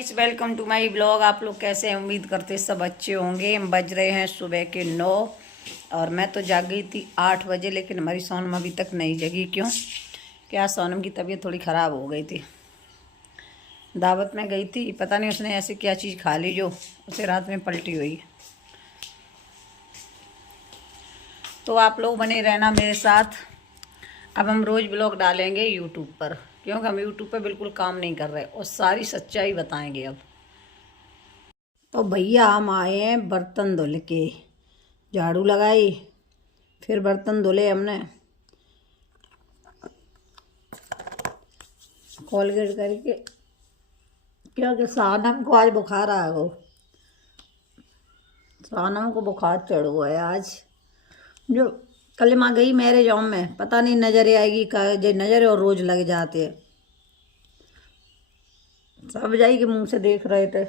Welcome to my blog. आप लोग कैसे हैं? उम्मीद करते सब अच्छे होंगे। बज रहे हैं सुबह के 9 और मैं तो जाग गई थी 8 बजे, लेकिन हमारी सोनम अभी तक नहीं जगी। क्यों? क्या सोनम की तबीयत थोड़ी ख़राब हो गई थी। दावत में गई थी, पता नहीं उसने ऐसी क्या चीज़ खा ली जो उसे रात में पलटी हुई। तो आप लोग बने रहना मेरे साथ। अब हम रोज़ ब्लॉग डालेंगे यूट्यूब पर, क्योंकि हम यूट्यूब पर बिल्कुल काम नहीं कर रहे और सारी सच्चाई बताएंगे अब। तो भैया हम आए हैं बर्तन धुल के, झाड़ू लगाई, फिर बर्तन धुले हमने, कोलगेट करके, क्योंकि सानम को आज बुखार आ गो। सानम को बुखार चढ़ गया है आज। जो कल माँ गई मैरिज होम में, पता नहीं नजर आएगी का, जो नजर और रोज लग जाते हैं। सब जाई के मुंह से देख रहे थे।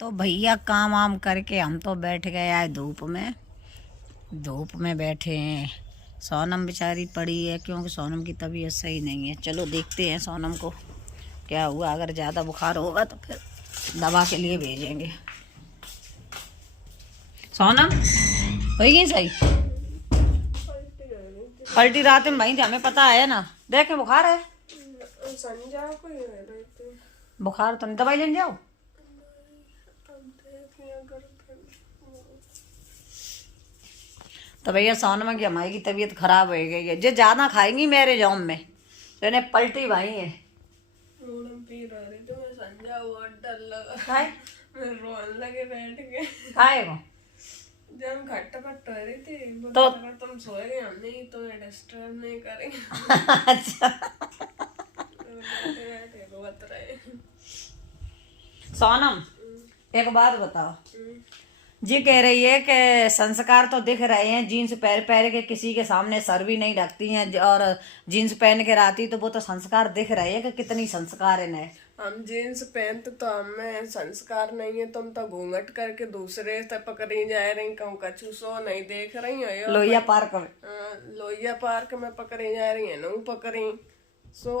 तो भैया काम वाम करके हम तो बैठ गए आए धूप में बैठे हैं। सोनम बेचारी पड़ी है, क्योंकि सोनम की तबीयत सही नहीं है। चलो देखते हैं सोनम को क्या हुआ। अगर ज़्यादा बुखार होगा तो फिर दवा के लिए भेजेंगे। सोनम होगी सही? पलटी रात में भाई, हमें पता है ना। देखें बुखार है, बुखार तो नहीं, दवाई लेने जाओ। तो भैया सोनमा की हमारी की तबीयत खराब हो गई है। जो ज्यादा खाएंगी मेरे जॉम में तो इन्हें पलटी भाई है। खाएगा जब खट्टा हो रही थी तो तुम सोए गए, हम नहीं तो डिस्टर्ब नहीं करेंगे। अच्छा रोत रहे। सोनम एक बात बताओ, जी कह रही है कि संस्कार तो दिख रहे हैं, जीन्स पहन पहन के किसी के सामने सर भी नहीं ढकती हैं और जीन्स पहन के रहती, तो वो तो संस्कार दिख रहे हैं कि कितनी संस्कार है। हम जीन्स पहनते तो हमें संस्कार नहीं है। तुम तो घूंघट करके दूसरे से पकड़ी जा रही, कहूँ कछु सो नहीं देख रही हो। लोहिया पार्क में, लोहिया पार्क में पकड़ी जा रही है, नू पकड़ी सो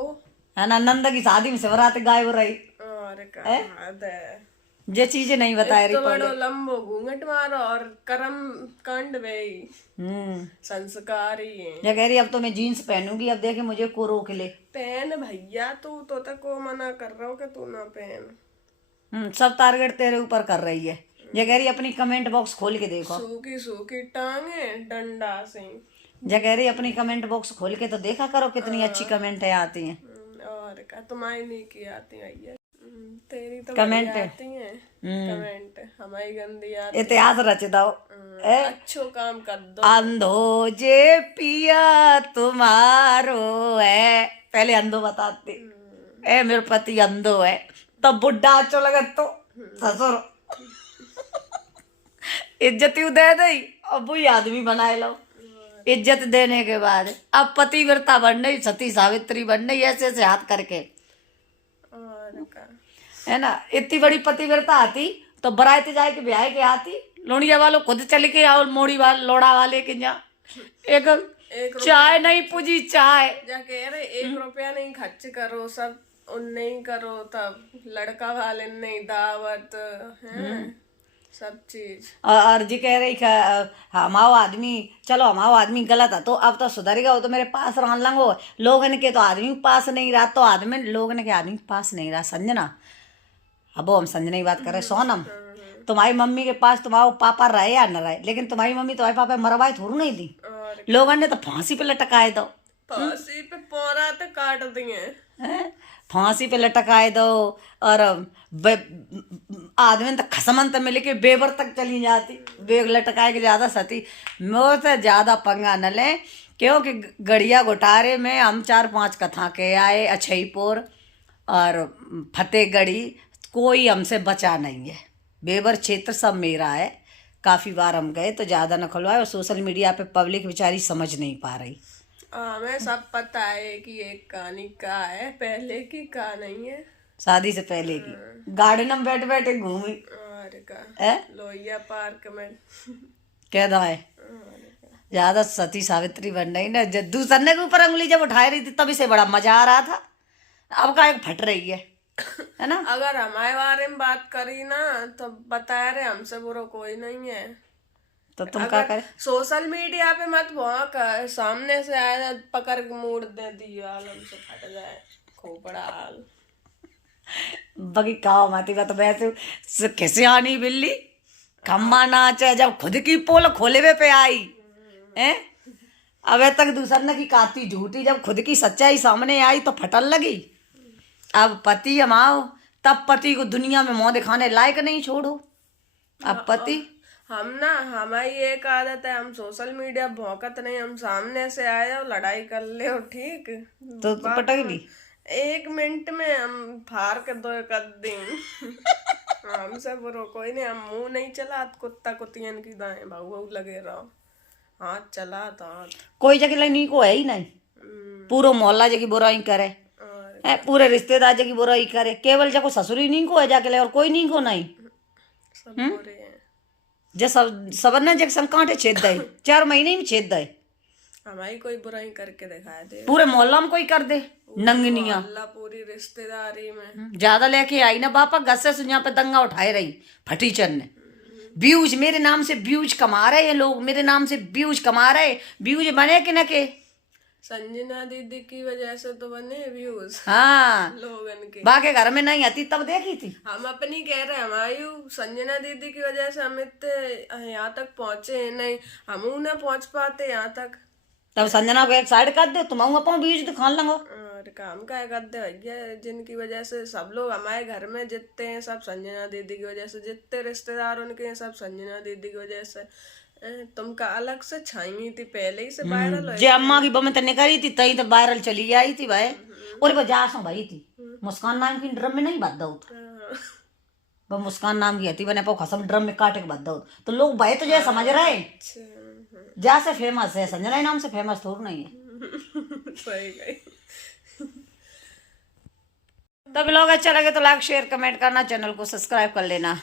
है ना। नंद की शादी में शिवरात्रि गायब रही। अरे का ये चीजें नहीं बता रही। तो बड़ो लंबो घूंघट मारो और कर्म कांड वे संस्कार ही है। ये कह रही अब तो मैं जीन्स पहनूंगी, अब देखे मुझे को रोक ले। पहन भैया, तू तो तक को मना कर रहा हूँ कि तू ना पहन। सब टारगेट तेरे ऊपर कर रही है। ये कह रही अपनी कमेंट बॉक्स खोल के देखो। सूखी सूखी टांगे डंडा से। ये कह रही अपनी कमेंट बॉक्स खोल के तो देखा करो कितनी अच्छी कमेंट आती हैं। और का तुम्हारी नहीं की आती है, तेरी तो कमेंट आती है। कमेंट हमारी गंदी आती। इतिहास रच दो। अच्छो काम कर दो। अंधो जे पिया तुम्हारो है, पहले अंधो बताते ए मेरे पति अंधो है, तब बुढ़ा अच्छो लगे तो ससुर इज्जत दे दई और वही आदमी बनाए लो। इज्जत देने के बाद अब पतिव्रता बन रही, सती सावित्री बन रही, ऐसे ऐसे हाथ करके। है ना, इतनी बड़ी पतिव्रता आती तो बराती जाए के ब्याह के आती। लोनिया वालों खुद चल के आओ, मोड़ी वाले लोड़ा वाले के जा एक चाय नहीं पूजी चाय जा कह रहे 1 रुपया नहीं खर्च करो, सब नहीं करो, तब लड़का वाले नहीं दावत है सब चीज। और जी कह रही हमाओ आदमी, चलो हमाओ आदमी गलत है तो अब तो सुधरेगा, वो तो मेरे पास रहन लंगो। लोगन के तो आदमी पास नहीं रहा, तो आदमी लोगन के आदमी पास नहीं रहा। संजना, अब हम संजना की बात कर रहे। सोनम, तुम्हारी मम्मी के पास तुम्हारा पापा रहे या न रहे, लेकिन तुम्हारी मम्मी तुम्हारे पापा मरवाए थोड़ी नहीं दी। लोगों ने तो फांसी पे लटकाए दो। फांसी पे पोरा तो काट दिए, फांसी पे लटकाए दो। और आदमी तो खसमन मिल के बेबर तक चली जाती, बेग लटकाए के ज्यादा सती। मोर से ज्यादा पंगा न ले, क्योंकि गड़िया घोटारे में हम 4-5 कथा के आए। अछईपुर और फतेहगढ़ी कोई हमसे बचा नहीं है। बेबर क्षेत्र सब मेरा है। काफ़ी बार हम गए तो ज़्यादा न खुलवाए, और सोशल मीडिया पे पब्लिक बेचारी समझ नहीं पा रही। हमें सब पता है कि एक कहानी का है, पहले की का नहीं है। शादी से पहले की गार्डन में बैठ बैठे घूमी और का है लोहिया पार्क में कह दो है ज्यादा सती सावित्री बन रही ना दूसरे के ऊपर उंगली जब उठा रही थी तभी से बड़ा मजा आ रहा था। अब का एक फट रही है ना। अगर हमारे बारे में बात करी ना तो बता रहे हमसे बुरा कोई नहीं है। तो तुम क्या करे सोशल मीडिया पे मत भौंक, सामने से आया पकड़ के मोड़ दे दिया हमसे फट जाए खोपड़ा हाल। बगी काव माती का तो वैसे कैसे आनी बिल्ली खम्मा नाचे जब खुद की पोल खोले हुए पे आई है। अब तक दूसर की काती झूठी जब खुद की सच्चाई सामने आई तो फटन लगी। अब पति हमाओ तब पति को दुनिया में मुंह दिखाने लायक नहीं छोड़ो। अब पति हम ना हमारी एक आदत है, हम सोशल मीडिया भौंकत नहीं, हम सामने से आए और लड़ाई कर ले हो ठीक तो पटक ली 1 मिनट में हम फाड़ के दो कर दें। हमसे बुरो कोई नहीं, हम मुंह नहीं चला कुत्ता कुतियन की दाएं भाऊ लगे रहो हाथ चला तो हाथ। कोई जगह नहीं को है ही नहीं। पूरा मोहल्ला जगह बुराई करे है, पूरे रिश्तेदार जगह बुराई करे, केवल जगह ससुरी नहीं को है जाके ले और कोई नहीं को नहीं सब बुरे हैं। जे सब ने जग सम कांटे छेद दे 4 महीने में छेद दे हमारी कोई बुराई करके दिखाए दे पूरे मोहल्ला में कोई कर दे नंगनिया अल्लाह पूरी रिश्तेदारी में ज्यादा लेके आई ना बापा गस्से से यहाँ पे दंगा उठाए रही फटीचर ने। व्यूज मेरे नाम से व्यूज कमा रहे हैं लोग, मेरे नाम से व्यूज कमा रहे। व्यूज बने कि न के संजना दीदी की वजह से तो बने व्यूज हाँ लोगन के। बाके घर में नहीं आती तब देखी थी। हम अपनी कह रहे हैं हमारी संजना दीदी की वजह से हम इतने यहाँ तक पहुंचे नहीं, हम न पहुंच पाते यहाँ तक। तब संजना को एक साइड कर दे तुम अपन व्यूज दिखाने लगो। और काम का करते भैया जिनकी वजह से सब लोग हमारे घर में जितते हैं सब संजना दीदी की वजह से, जितने रिश्तेदार उनके हैं सब संजना दीदी की वजह से। तुमका अलग से छाई थी पहले ही से वायरल जे अम्मा की बम तने करी थी तई तो वायरल चली आई थी भाई। और वजह से भाई थी मुस्कान नाम की ड्रम में नहीं बात दो वो मुस्कान नाम की थी बने पाओ खसम ड्रम में काटे के बात दो तो लोग भाई तो जैसे समझ रहे जा से फेमस है, संजना नाम से फेमस थोड़ा नहीं है। सही गई। तो ब्लॉग अच्छा लगे तो लाइक शेयर कमेंट करना, चैनल को सब्सक्राइब कर लेना।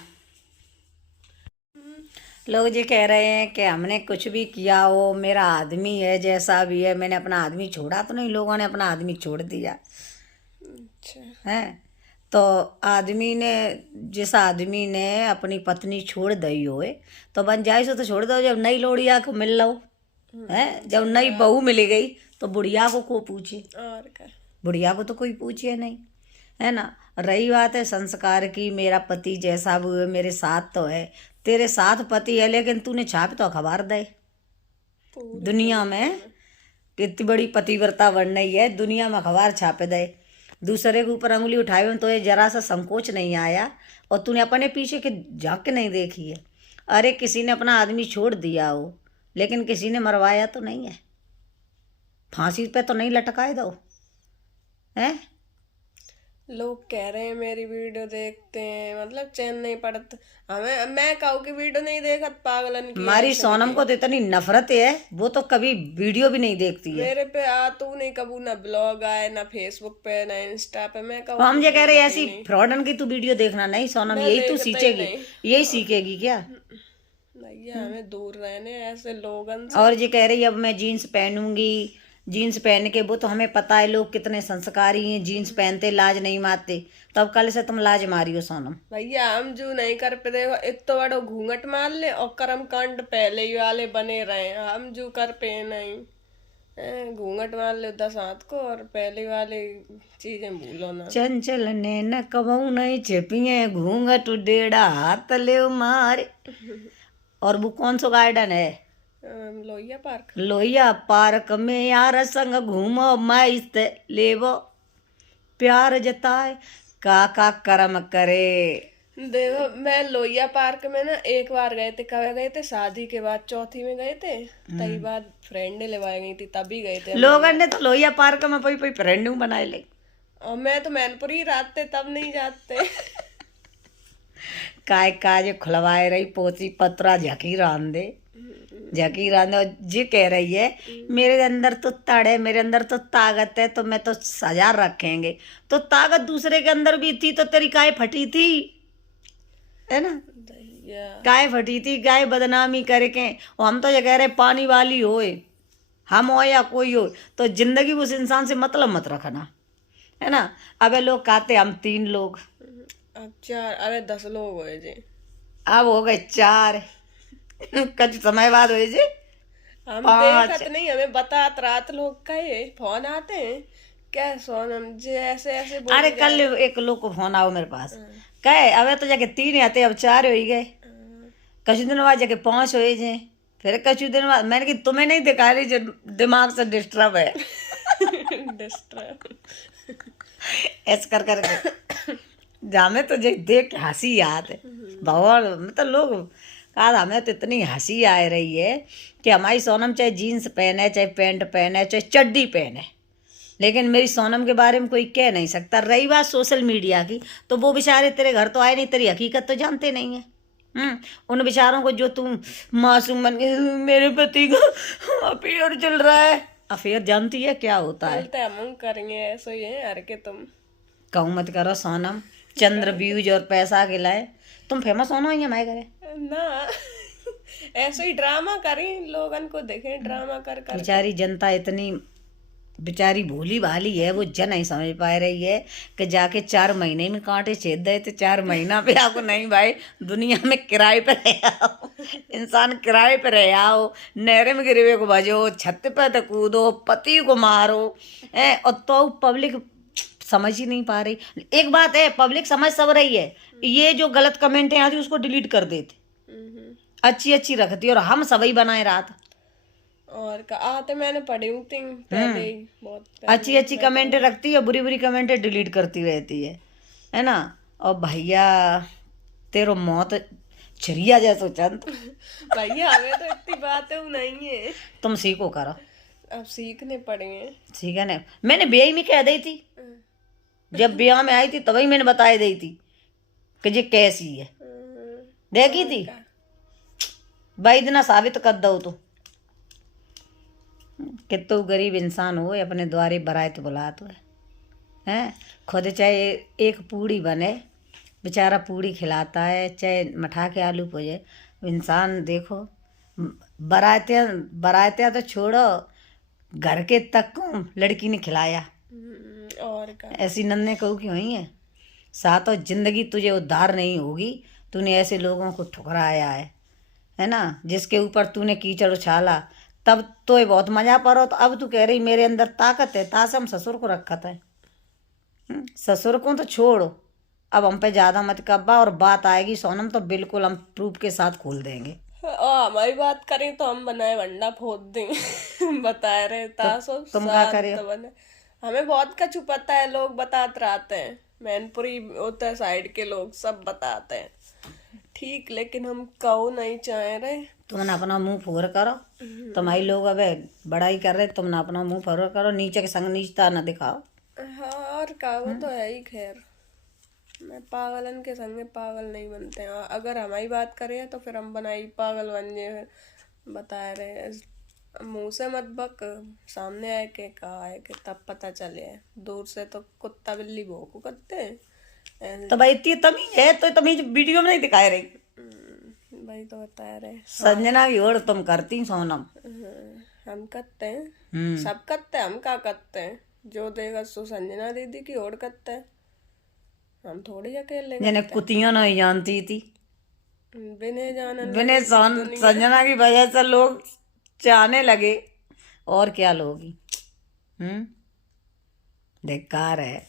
लोग जी कह रहे हैं कि हमने कुछ भी किया हो, मेरा आदमी है जैसा भी है, मैंने अपना आदमी छोड़ा तो नहीं, लोगों ने अपना आदमी छोड़ दिया अच्छा है। तो आदमी ने जिस आदमी ने अपनी पत्नी छोड़ दी हो तो बन जाए सो तो छोड़ दो। जब नई लोड़िया को मिल लो है, जब नई बहू मिल गई तो बुढ़िया को पूछे और क्या, बुढ़िया को तो कोई पूछे नहीं है ना। रही बात है संस्कार की, मेरा पति जैसा भी है मेरे साथ तो है, तेरे साथ पति है लेकिन तूने छाप तो खबर दे दुनिया में कितनी बड़ी पतिव्रता बन रही है, दुनिया में अखबार छापे दे। दूसरे के ऊपर अंगुली उठाए हुए तो ये जरा सा संकोच नहीं आया और तूने अपने पीछे के झांक के नहीं देखी है। अरे किसी ने अपना आदमी छोड़ दिया हो लेकिन किसी ने मरवाया तो नहीं है, फांसी पे तो नहीं लटकाए दो है। लोग कह रहे हैं मेरी वीडियो देखते हैं मतलब चैन नहीं पड़ता हमें। मैं कहूँ की वीडियो नहीं देखत पागलन की। हमारी सोनम को तो इतनी नफरत है वो तो कभी वीडियो भी नहीं देखती है। मेरे पे आ तू नहीं कबू ना ब्लॉग आए ना फेसबुक पे ना इंस्टा पे। मैं कहूँ हम ये कह रहे ऐसी फ्रॉडन की तू वीडियो देखना नहीं सोनम, यही तू सीखेगी, यही सीखेगी क्या भैया हमें दूर रहने ऐसे लोगन से। और ये कह रही अब मैं जीन्स पहनूंगी, जीन्स पहन के वो तो हमें पता है लोग कितने संस्कारी हैं, जीन्स पहनते लाज नहीं मारते। तब कल से तुम लाज मारियो सोनम। भैया हम जो नहीं कर पे देखो इतना बड़ो घूंघट मार ले और कर्म कांड पहले ही वाले बने रहे, हम जो कर पे नहीं घूंघट मार ले 10 हाथ को और पहले वाले चीजें भूलो ना। चंचल ने न कबू नहीं छिपिए घूंघट डेढ़ा हाथ ले मारे। और वो कौन सा गार्डन है? लोहिया पार्क। लोहिया पार्क में यार संग घूमो मस्त लेवो प्यार जताए का कर्म करे। देखो मैं लोहिया पार्क में ना एक बार गए थे, कब गए थे शादी के बाद चौथी में गए थे, तभी बाद फ्रेंड ने लेवाई गई थी तभी गए थे। लोगों ने तो लोहिया पार्क में कोई फ्रेंड बनाए ले और मैं तो मैनपुरी रहते तब नहीं जाते। काय काज खुलवाए रही पोती पत्रा झकी रान दे जकीर आंदे और जी कह रही है मेरे अंदर तो तड़ है, मेरे अंदर तो ताकत है, तो मैं तो सजा रखेंगे। तो ताकत दूसरे के अंदर भी थी तो तेरी काय फटी थी, है ना? दैया काय फटी थी, काय बदनामी करके। और हम तो ये कह रहे पानी वाली होए, हम हो या कोई हो, तो जिंदगी उस इंसान से मतलब मत रखना, है ना? अबे लोग कहते हम 3 लोग, अब 4 अरे 10 लोग हुए जी। अब हो गए 4, कुछ समय बाद हुए जी हम 5। देखत नहीं, हमें बतात रात लोग कहे फोन आते हैं क्या सोनम जी ऐसे ऐसे बोल अरे कल एक लोग को फोन आओ मेरे पास, कहे अबे तो जाके 3 आते, अब 4 हो ही गए। कुछ दिन बाद जाके 5 हो जे, फिर कुछ दिन बाद मैंने कि तुम्हें नहीं दिखा रही जो दिमाग से डिस्टर्ब है। डिस्टर्ब ऐसे कर करके जामे तो देख के हंसी याद है बहुत, मतलब लोग कहा हमें तो इतनी हंसी आ रही है कि हमारी सोनम चाहे जीन्स पहने, चाहे पैंट पहने, चाहे चड्डी पहने, लेकिन मेरी सोनम के बारे में कोई कह नहीं सकता। रही बात सोशल मीडिया की, तो वो बेचारे तेरे घर तो आए नहीं, तेरी हकीकत तो जानते नहीं है। उन बेचारों को जो तुम मासूम बन के मेरे पति का अफेयर चल रहा है, अफेयर जानती है क्या होता है? बोलते हम करेंगे ऐसे ही है हर के तुम कहूँ मत करो सोनम, चंद्र व्यूज और पैसा के लाए तुम फेमस होना ही हमारे घरे ना ऐसे ही ड्रामा करें, लोगन को देखें ड्रामा कर कर। बेचारी जनता इतनी बेचारी भोली भाली है, वो जन नहीं समझ पा रही है कि जाके 4 महीने में कांटे छेद दे तो 4 महीना पे आपको नहीं भाई, दुनिया में किराए पे रह आओ, इंसान किराए पे रह आओ, नहरे में गिरवे को भजो, छत पे तो कूदो, पति को मारो, और तो पब्लिक समझ ही नहीं पा रही। एक बात है, पब्लिक समझ सब रही है, ये जो गलत कमेंट है आती उसको डिलीट कर देते, अच्छी अच्छी रखती और हम सभी बनाए रात। और आते मैंने पढ़ी हूँ पहले ही बहुत पहले। अच्छी अच्छी कमेंट रखती है, बुरी बुरी कमेंट डिलीट करती रहती है ना? और भैया तेरो मौत छरिया जैसो चंद भैया हमें तो इतनी बातें नहीं है, तुम सीखो करो, अब सीखने पड़ेंगे। ठीक है ना? मैंने ब्याह में कह दी थी, जब ब्याह में आई थी तभी मैंने बताई दी थी कि ये कैसी है, देखी थी भाई, इतना साबित कर दो तो कि तो गरीब इंसान हो अपने द्वारे बराए तो बुला तो है, खुद चाहे एक पूड़ी बने बेचारा पूड़ी खिलाता है, चाहे मठा के आलू पोजे इंसान। देखो बराते तो छोड़ो, घर के तक को लड़की ने खिलाया, और का ऐसी नन्हे कहू की हुई है। सातों जिंदगी तुझे उद्धार नहीं होगी, तूने ऐसे लोगों को ठुकराया है ना, जिसके ऊपर तूने कीचड़ उछाला, तब तो ये बहुत मजा पड़ो, तो अब तू कह रही मेरे अंदर ताकत है, तास हम ससुर को रखा था। ससुर को तो छोड़ो, अब हम पे ज्यादा मत कब्बा, और बात आएगी सोनम तो बिल्कुल हम प्रूफ के साथ खोल देंगे। और हमारी बात करें तो हम बनाए वंडा फोड़ दें बता रहे तासो तुम क्या करे? बने हमें बहुत कछु पता है, लोग बताते रहते हैं, मैनपुरी होता है साइड के लोग सब बताते हैं ठीक, लेकिन हम कहो नहीं चाह रहे। तुम ना अपना मुंह फोर करो, तुम्हारी लोग अब बड़ाई कर रहे, तुम ना अपना मुंह फोर करो, नीचे के संग नीचता ना दिखाओ। हाँ और का वो तो है ही। खैर मैं पागलन के संगे पागल नहीं बनते हैं, अगर हमारी बात करें तो फिर हम बनाई पागल बन जाए। बता रहे मुंह से मत बक, सामने आए के कहा है कि तब पता चले, दूर से तो कुत्ता बिल्ली भौंकू करते हैं। तो भाई इतनी तमीज है तो तमीज वीडियो में नहीं दिखाई रही, भाई तो बता रहे संजना की ओर तुम करती सोनम। हम करते हैं, सब करते हैं, हम क्या करते हैं, जो देगा सो संजना दीदी की ओर करते हैं, हम थोड़ी अकेले जिन्हें कुतियां नहीं जानती थी, बिने संजना की वजह से लोग चाहने लगे, और क्या लोगी। धिक्कार है।